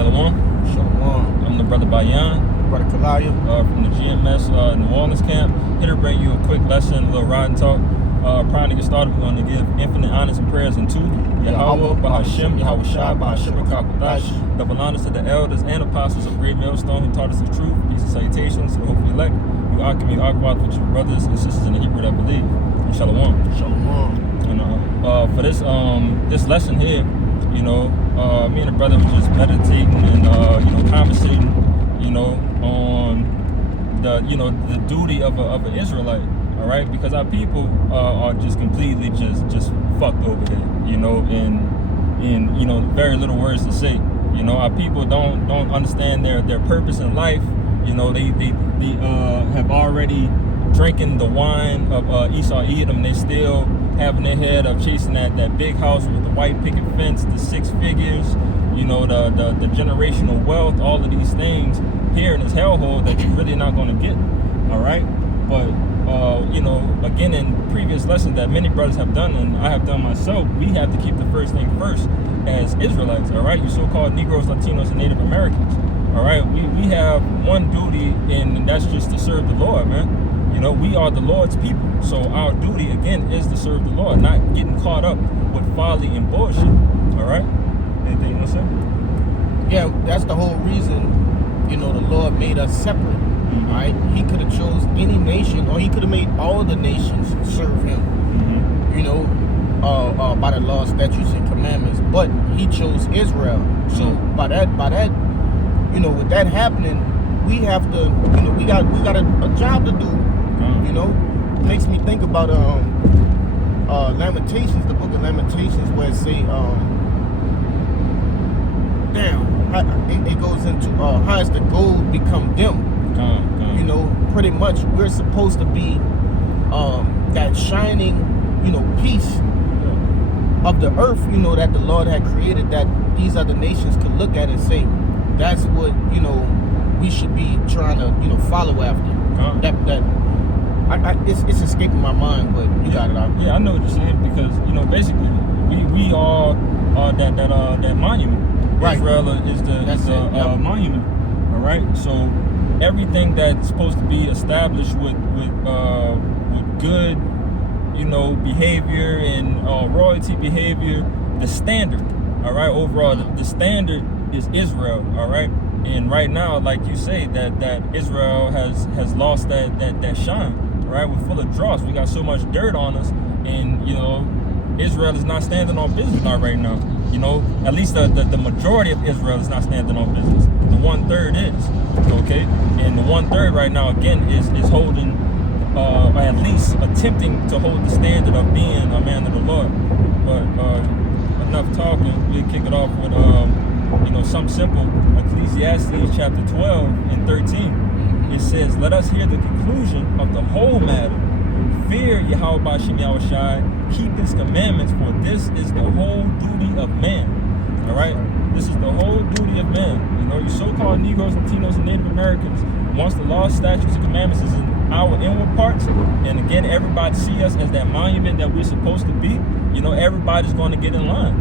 Shalom. Shalom. I'm the brother Bayan. Brother Kalaya. From the GMS New Orleans camp. Here to bring you a quick lesson, a little ride and talk. Prior to get started, we're going to give infinite honors and prayers unto Yahweh, Bahashem, Yahweh Shai, Bahashem, Kakwadash. Double honors to the elders and apostles of Great Millstone who taught us the truth. Peace and salutations. And hopefully elect. You Akim, you Akwad with your brothers and sisters in the Hebrew that believe. And Shalom. Shalom. And for this lesson here, me and the brother were just meditating and conversating, on the duty of an Israelite, all right? Because our people are just completely just fucked over here, in very little words to say. Our people don't understand their purpose in life. They have already drinking the wine of Esau Edom. They still having their head of chasing that big house with the white picket fence, the 6 figures, the generational wealth, all of these things here in this hellhole that you're really not going to get, all right? But, again, in previous lessons that many brothers have done, and I have done myself, we have to keep the first thing first as Israelites, all right? You so-called Negroes, Latinos, and Native Americans, all right? We have one duty, and that's just to serve the Lord, man. We are the Lord's people. So our duty, again, is to serve the Lord, not getting caught up with folly and bullshit. All right? Anything you want to say? Yeah, that's the whole reason, the Lord made us separate. Mm-hmm. All right? He could have chose any nation, or he could have made all the nations serve him, by the law, statutes, and commandments. But he chose Israel. So by that, with that happening, we have to, we got a job to do. Makes me think about Lamentations, the book of Lamentations, where it say, it goes into how has the gold become dim. Pretty much we're supposed to be that shining, piece of the earth, that the Lord had created, that these other nations could look at and say, that's what, we should be trying to, follow after. It's escaping my mind, but you got it out. Yeah, I know what you're saying, because basically we are that monument. Right. Israel is the monument. All right. So everything that's supposed to be established with good, behavior and royalty behavior, the standard. All right. Overall, the standard is Israel. All right. And right now, like you say, that Israel has lost that shine. Right, we're full of dross. We got so much dirt on us, and Israel is not standing on business right now. At least the majority of Israel is not standing on business. The 1/3 is, okay, and the 1/3 right now again is holding, or at least attempting to hold the standard of being a man of the Lord. But enough talking. We kick it off with something simple. Ecclesiastes chapter 12 and 13. It says, let us hear the conclusion of the whole matter. Fear Yahweh Bahashem Yahweh Shai, keep his commandments, for this is the whole duty of man. All right? This is the whole duty of man. You so-called Negroes, Latinos, and Native Americans, once the law, statutes, and commandments is in our inward parts, and again, everybody see us as that monument that we're supposed to be, everybody's going to get in line.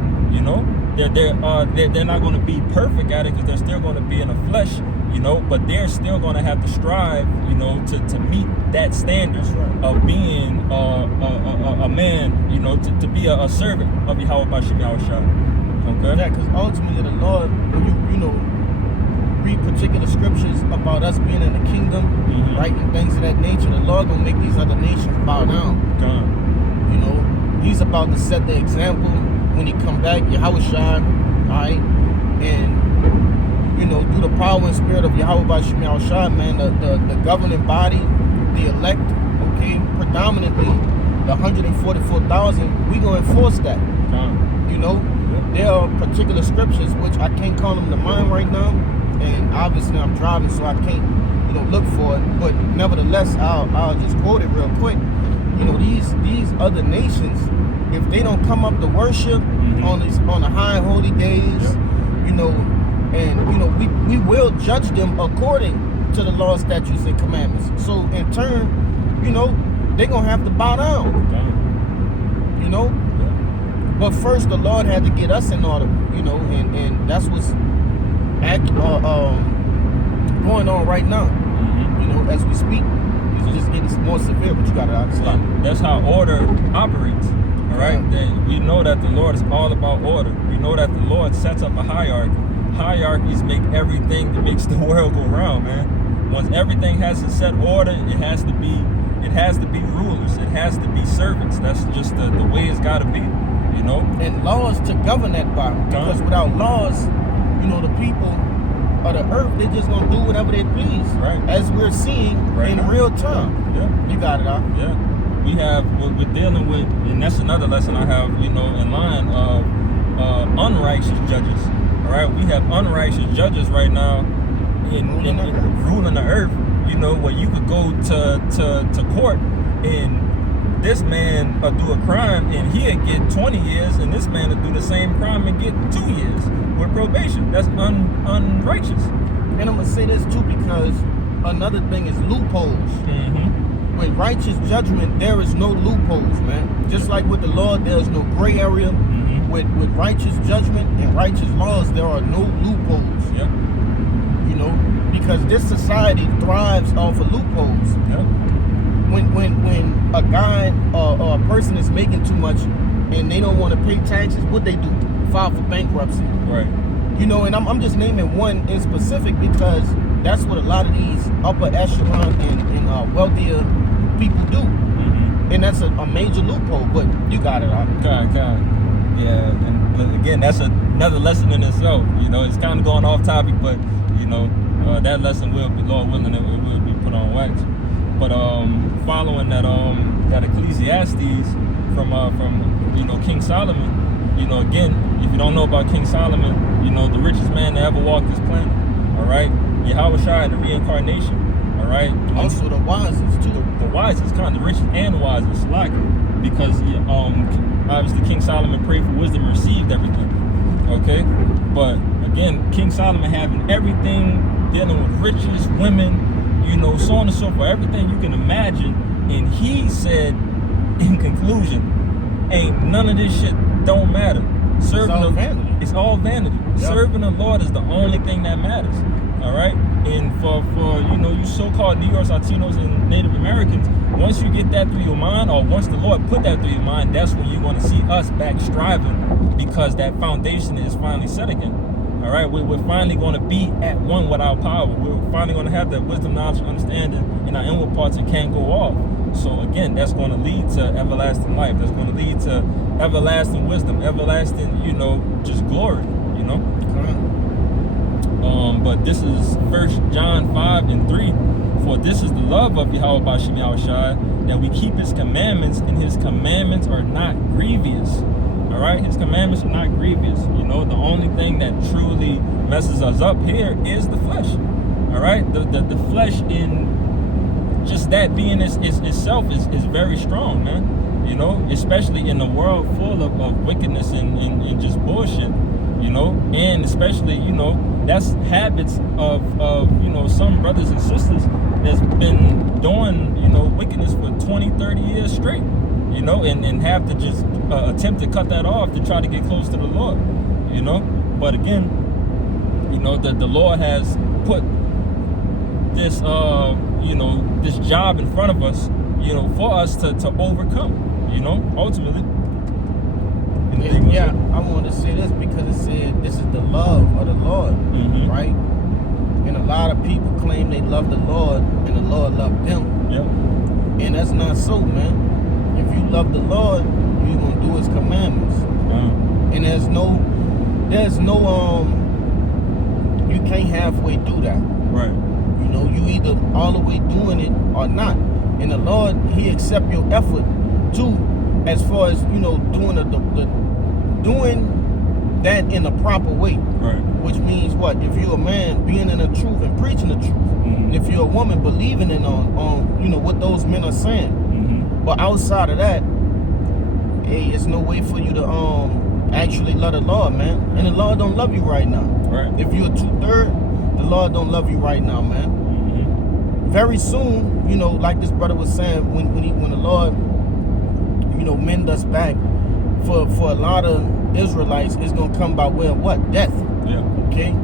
They're not going to be perfect at it, because they're still going to be in the flesh, but they're still going to have to strive, to meet that standard of being a man, to be a servant of Yahweh Bahashem Yahweh Shai. Okay? Yeah, because ultimately the Lord, when you read particular scriptures about us being in the kingdom, right, and things of that nature, the Lord gonna make these other nations bow down. He's about to set the example when he come back, Yahweh Shai, all right, and through the power and spirit of Yahweh Bahashem Yahweh Shai, man, the governing body, the elect, okay, predominantly the 144,000, we gonna enforce that. There are particular scriptures which I can't call them to mind right now, and obviously I'm driving, so I can't, look for it. But nevertheless, I'll just quote it real quick. These other nations, if they don't come up to worship on the high and holy days, and we will judge them according to the law, statutes, and commandments. So in turn, they're gonna have to bow down. But first, the Lord had to get us in order, and that's what's going on right now. Mm-hmm. You know, as we speak, it's just getting more severe. But you got to understand. That's how order operates. All right. Then we know that the Lord is all about order. We know that the Lord sets up a hierarchy. Hierarchies make everything that makes the world go round, man. Once everything has a set order, it has to be rulers. It has to be servants. That's just the way it's got to be. You know. And laws to govern that by. Because without laws, you know, the people of the earth, they're just gonna do whatever they please. Right. As we're seeing in real time. Yeah. You got it out. Yeah. We have what we're dealing with, and that's another lesson I have, you know, in line of unrighteous judges. All right. We have unrighteous judges right now in ruling the earth. You know, where you could go to court and this man will do a crime and he'll get 20 years, and this man will do the same crime and get 2 years with probation. That's unrighteous. And I'm gonna say this too, because another thing is loopholes. Mm-hmm. With righteous judgment, there is no loopholes, man. Just like with the law, there's no gray area. Mm-hmm. With righteous judgment and righteous laws, there are no loopholes. Yep. You know, because this society thrives off of loopholes. Yep. When a guy or a person is making too much and they don't want to pay taxes, what they do? File for bankruptcy. Right. You know, and I'm just naming one in specific because that's what a lot of these upper echelon and wealthier people do. Mm-hmm. And that's a major loophole, but you got it, Robert. Kind. Yeah, and again, that's another lesson in itself. You know, it's kind of going off topic, but, you know, that lesson will be, Lord willing, it will be put on wax. But following that Ecclesiastes from you know, King Solomon, you know, again, if you don't know about King Solomon, you know, the richest man to ever walk this planet. All right, Yahushua and the reincarnation. All right, also the wisest too. The wisest, kind of the richest and the wisest, like, because obviously King Solomon prayed for wisdom and received everything. Okay, but again, King Solomon having everything, dealing with riches, women, you know, so on and so forth, everything you can imagine. And he said, in conclusion, ain't none of this shit don't matter. It's all vanity. Yep. Serving the Lord is the only thing that matters. All right. And for you know, you so-called Negroes, Latinos, and Native Americans, once you get that through your mind, or once the Lord put that through your mind, that's when you're going to see us back striving, because that foundation is finally set again. All right, we're finally going to be at one with our power. We're finally going to have that wisdom, knowledge, understanding in our inward parts and can't go off. So again, that's going to lead to everlasting life. That's going to lead to everlasting wisdom, everlasting, you know, just glory, you know. But this is 1 John 5:3. For this is the love of Yahweh Bashim Yahushua, that we keep his commandments, and his commandments are not grievous. All right, his commandments are not grievous. You know, the only thing that truly messes us up here is the flesh. All right, the flesh, in just that being itself is very strong, man. You know, especially in the world full of wickedness and just bullshit. You know, and especially, you know, that's habits of you know, some brothers and sisters that's been doing, you know, wickedness for 20, 30 years straight. You know, and have to just attempt to cut that off to try to get close to the Lord, you know. But again, you know, the Lord has put this, you know, this job in front of us, you know, for us to overcome, you know, ultimately. Yeah, I want to say this because it said this is the love of the Lord, right? And a lot of people claim they love the Lord and the Lord loved them. Yeah. And that's not so, man. If you love the Lord, you're gonna do his commandments. And there's no you can't halfway do that. Right. You know, you either all the way doing it or not. And the Lord, he accept your effort too, as far as, you know, doing that in a proper way. Right. Which means what? If you're a man, being in the truth and preaching the truth. And if you're a woman, believing in on you know, what those men are saying. But outside of that, hey, it's no way for you to actually love the Lord, man. And the Lord don't love you right now. Right. If you're 2/3, the Lord don't love you right now, man. Very soon, you know, like this brother was saying, when the Lord, you know, mend us back, for a lot of Israelites, it's gonna come by way of what? Death. Yeah. Okay.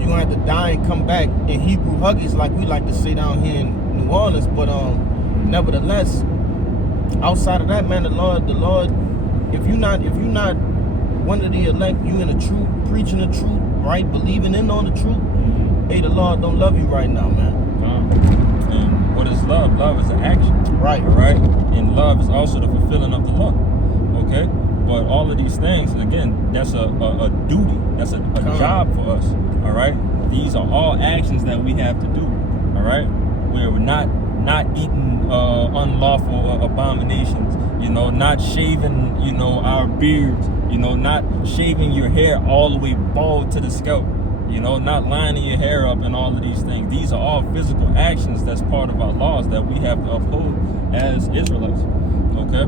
you're gonna have to die and come back in Hebrew huggies, like we like to say down here in New Orleans. But nevertheless, outside of that, man, the Lord, if you're not one of the elect, you in the truth, preaching the truth, right, believing in on the truth, hey, the Lord don't love you right now, man. And what is love? Love is an action. Right. All right. And love is also the fulfilling of the law. Okay. But all of these things, again, that's a duty. That's a job for us. All right. These are all actions that we have to do. All right. Where we're not eating unlawful abominations. You know, not shaving, you know, our beards. You know, not shaving your hair all the way bald to the scalp. You know, not lining your hair up and all of these things. These are all physical actions that's part of our laws that we have to uphold as Israelites. Okay?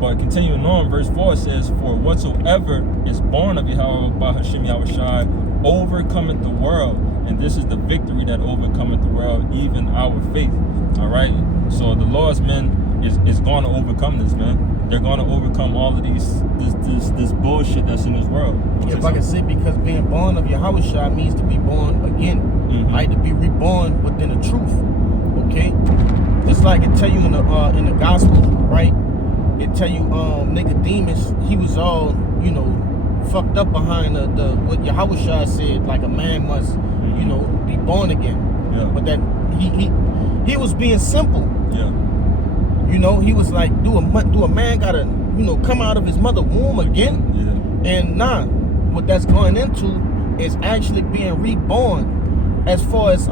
But continuing on, verse 4 says, for whatsoever is born of Yahweh by Hashem Yahushai overcometh the world. And this is the victory that overcometh the world, even our faith. All right? So the Lord's men is going to overcome this, man. They're going to overcome all of this bullshit that's in this world. If I can say, because being born of Yahushua means to be born again, right? To be reborn within the truth. Okay, just like it tell you in the gospel, right? It tell you Nicodemus, he was all, you know, fucked up behind the what Yahushua said, like a man must, you know, be born again. Yeah. But that he was being simple. Yeah. You know, he was like, do a man gotta, you know, come out of his mother womb again? Yeah. And what that's going into is actually being reborn as far as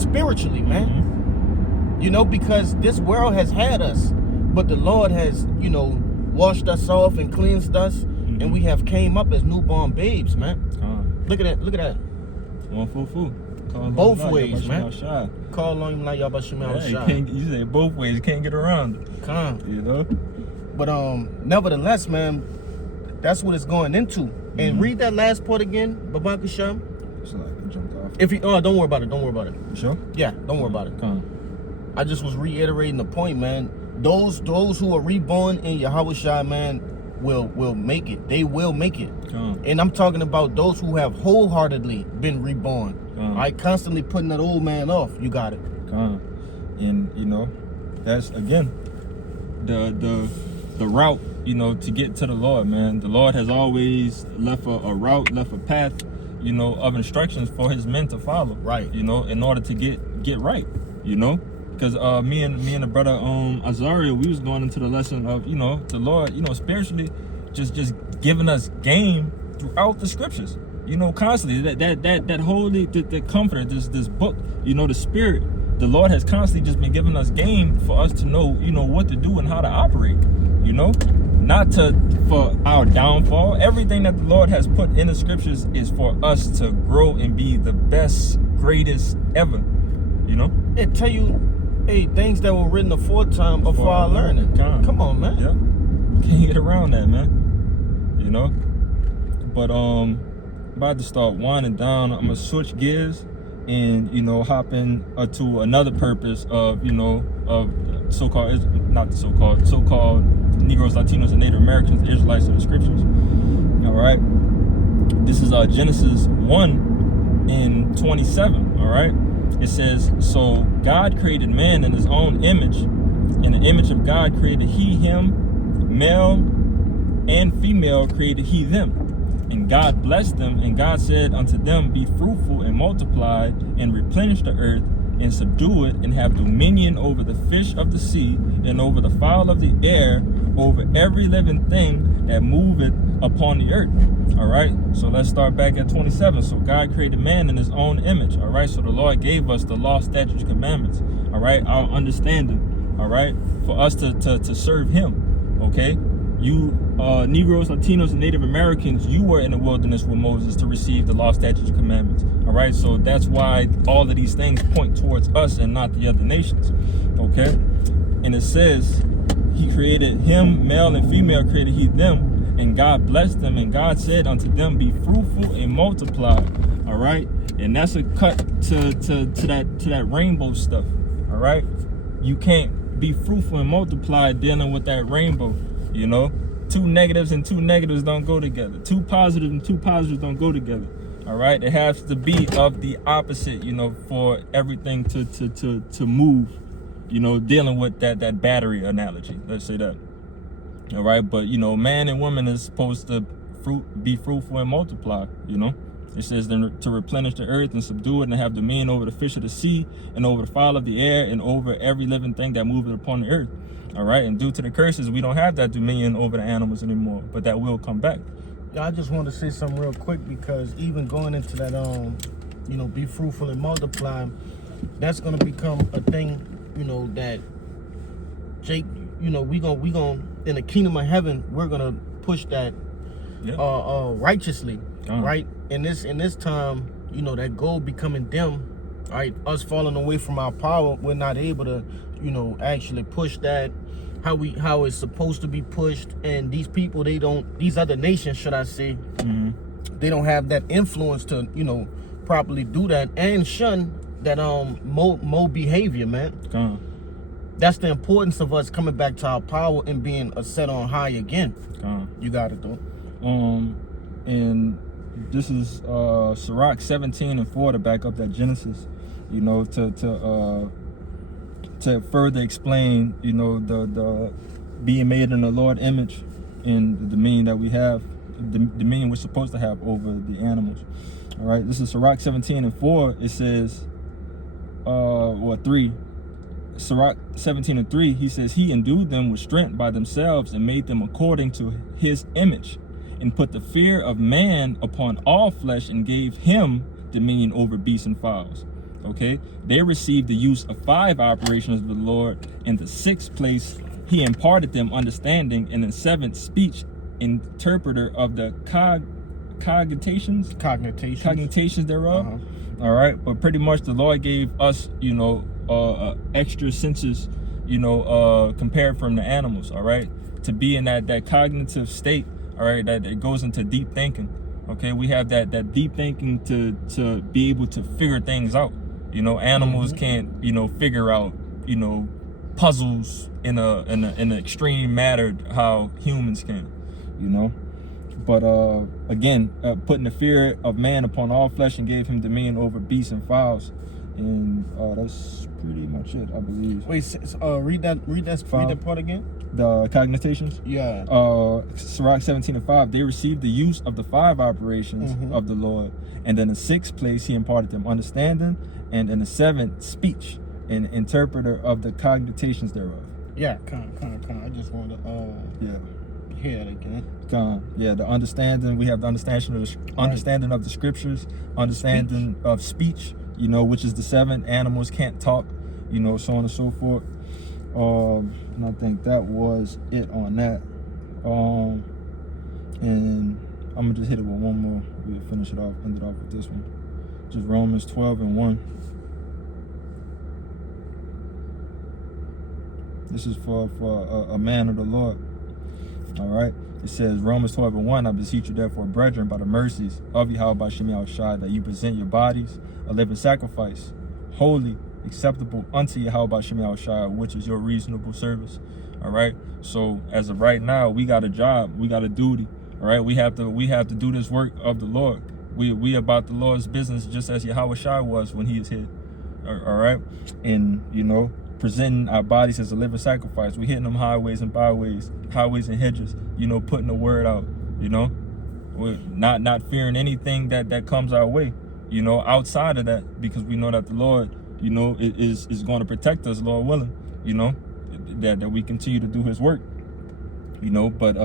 spiritually, man. You know, because this world has had us, but the Lord has, you know, washed us off and cleansed us, and we have came up as newborn babes, man. Look at that. One full. Both ways, man. Call on him like y'all you say both ways. You can't get around it. You know. But nevertheless, man, that's what it's going into. And read that last part again, Babak Hisham. It's like it jumped off. If you don't worry about it. Don't worry about it. You sure? Yeah, don't worry about it. I just was reiterating the point, man. Those who are reborn in Yahushua, man, will make it. They will make it. And I'm talking about those who have wholeheartedly been reborn. I constantly putting that old man off. You got it. And you know, that's again the route, you know, to get to the Lord, man. The Lord has always left a route, left a path, you know, of instructions for his men to follow. Right. You know, in order to get right. You know, because me and the brother Azaria, we was going into the lesson of, you know, the Lord, you know, spiritually just giving us game throughout the scriptures. You know, constantly that holy, the comforter, this book, you know, the spirit, the Lord has constantly just been giving us game for us to know, you know, what to do and how to operate, you know, not for our downfall. Everything that the Lord has put in the scriptures is for us to grow and be the best, greatest ever, you know. It tell you, hey, things that were written aforetime before our learning. Come on, man. Yeah, can't get around that, man. You know, but about to start winding down. I'm gonna switch gears and, you know, hop in to another purpose of, you know, of so-called Negroes, Latinos, and Native Americans, Israelites of the scriptures. All right, this is Genesis 1:27. All right, it says, so God created man in his own image. In the image of God created he him, male and female created he them. And God blessed them, and God said unto them, be fruitful and multiply, and replenish the earth, and subdue it, and have dominion over the fish of the sea, and over the fowl of the air, over every living thing that moveth upon the earth. All right, so let's start back at 27. So God created man in his own image. All right, so the Lord gave us the law, statutes, commandments. All right, our understanding. All right, for us to serve him. Okay, you Negroes, Latinos, and Native Americans, you were in the wilderness with Moses to receive the law, statutes, commandments. All right, so that's why all of these things point towards us and not the other nations. Okay, and it says he created him, male and female created he them, and God blessed them, and God said unto them, be fruitful and multiply. All right, and that's a cut to that rainbow stuff. All right, you can't be fruitful and multiply dealing with that rainbow. You know, two negatives and two negatives don't go together. Two positives and two positives don't go together. All right, it has to be of the opposite, you know, for everything to move, you know, dealing with that battery analogy. Let's say that. All right, but you know, man and woman is supposed to be fruitful and multiply, you know. It says then to replenish the earth and subdue it and have dominion over the fish of the sea and over the fowl of the air and over every living thing that moveth upon the earth. All right, and due to the curses, we don't have that dominion over the animals anymore, but that will come back. Yeah, I just want to say something real quick, because even going into that, you know, be fruitful and multiply, that's gonna become a thing, you know, that Jake, you know, we gonna in the kingdom of heaven, we're gonna push that righteously, right? In this time, you know, that gold becoming dim, right? Us falling away from our power, we're not able to, you know, actually push that how it's supposed to be pushed. And these people, these other nations, should I say, they don't have that influence to, you know, properly do that and shun that mo behavior, man. That's the importance of us coming back to our power and being set on high again. You got it, though. And this is Sirach 17:4 to back up that Genesis, you know, to further explain, you know, the being made in the Lord image and the dominion that we have, the dominion we're supposed to have over the animals. All right, this is Sirach 17:4. It says, 3. Sirach 17:3, he says, he endued them with strength by themselves and made them according to his image, and put the fear of man upon all flesh and gave him dominion over beasts and fowls. Okay, they received the use of 5 operations of the Lord. In the 6th place, he imparted them understanding, and in the 7th, speech, interpreter of the cogitations thereof. All right, but pretty much the Lord gave us, you know, extra senses, you know, compared from the animals. All right, to be in that cognitive state. All right, that it goes into deep thinking. Okay, we have that deep thinking to be able to figure things out. You know, animals can't, you know, figure out, you know, puzzles in an extreme manner how humans can, you know. But again, putting the fear of man upon all flesh and gave him dominion over beasts and fowls. And that's pretty much it, I believe. Wait, read that part again. The cogitations? Yeah. Sirach 17:5, they received the use of the 5 operations of the Lord. And then in the 6th place, he imparted them understanding. And in the 7th, speech, and interpreter of the cogitations thereof. Yeah, I just want to hear it again. Yeah, the understanding, we have the understanding of the scriptures, understanding of speech, you know, which is the 7th. Animals can't talk, you know, so on and so forth. And I think that was it on that. And I'm gonna just hit it with one more. We'll finish it off, end it off with this one. Just Romans 12:1. This is for a man of the Lord. All right. It says, Romans 12:1, I beseech you therefore, brethren, by the mercies of Yahweh B'Shem Yahushua, that you present your bodies a living sacrifice, holy, acceptable unto Yahweh B'Shem Yahushua, which is your reasonable service. All right. So as of right now, we got a job, we got a duty. All right. We have to do this work of the Lord. We about the Lord's business, just as Yahweh Shai was when he is here. All right. And, you know, presenting our bodies as a living sacrifice. We hitting them highways and byways, highways and hedges, you know, putting the word out, you know. We're not fearing anything that comes our way, you know, outside of that, because we know that the Lord, you know, is going to protect us, Lord willing, you know, that we continue to do his work, you know. But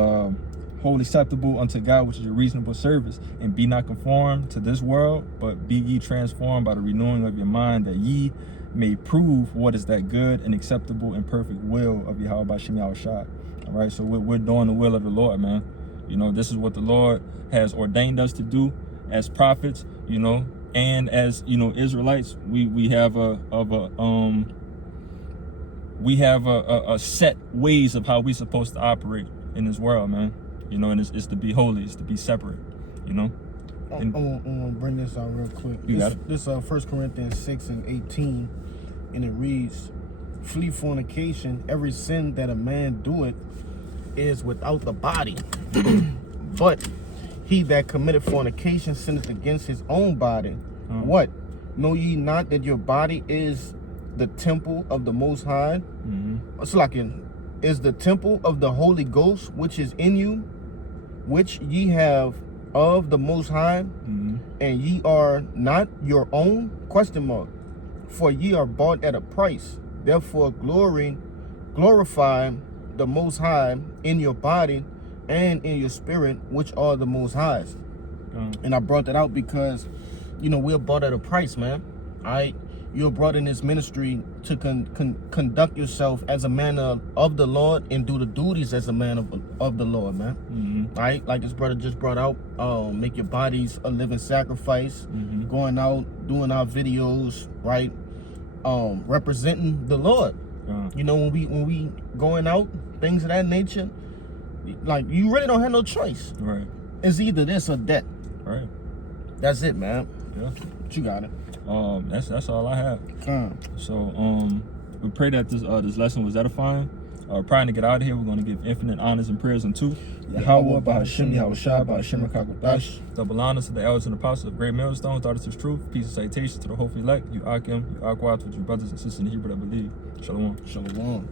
wholly acceptable unto God, which is a reasonable service, and be not conformed to this world, but be ye transformed by the renewing of your mind, that ye may prove what is that good and acceptable and perfect will of Yahweh B'Shem Yahushua. All right, so we're doing the will of the Lord, man. You know, this is what the Lord has ordained us to do as prophets, you know, and as, you know, Israelites. We have a set ways of how we're supposed to operate in this world, man. You know, and it's to be holy, it's to be separate, you know. I'm gonna bring this out real quick. This 1 Corinthians 6:18, and it reads, flee fornication, every sin that a man doeth is without the body, but He that committed fornication sinneth against his own body. What? Know ye not that your body is the temple of the Most High? It's like is the temple of the Holy Ghost, which is in you, which ye have of the Most High, and ye are not your own? ? For ye are bought at a price. Therefore glorify the Most High in your body and in your spirit, which are the Most High's. And I brought that out because, you know, we're bought at a price, man. All right? You're brought in this ministry to conduct yourself as a man of the Lord and do the duties as a man of the Lord, man. All right? Like this brother just brought out, make your bodies a living sacrifice, going out, doing our videos, right? Representing the Lord. You know, when we going out, things of that nature, like you really don't have no choice. Right. It's either this or that. Right. That's it, man. Yeah. You got it. That's all I have. So we pray that this lesson was edifying. Prior to get out of here, we're going to give infinite honors and prayers unto Yahweh, Bahashim, Yahushua, Bahashim, Kakutash. Double honors to the elders and apostles of Great Millstone, daughters of truth, peace and salutation to the hopefully elect, you Akim, you Aquat, with your brothers and sisters in Hebrew that believe. Shalom. Shalom.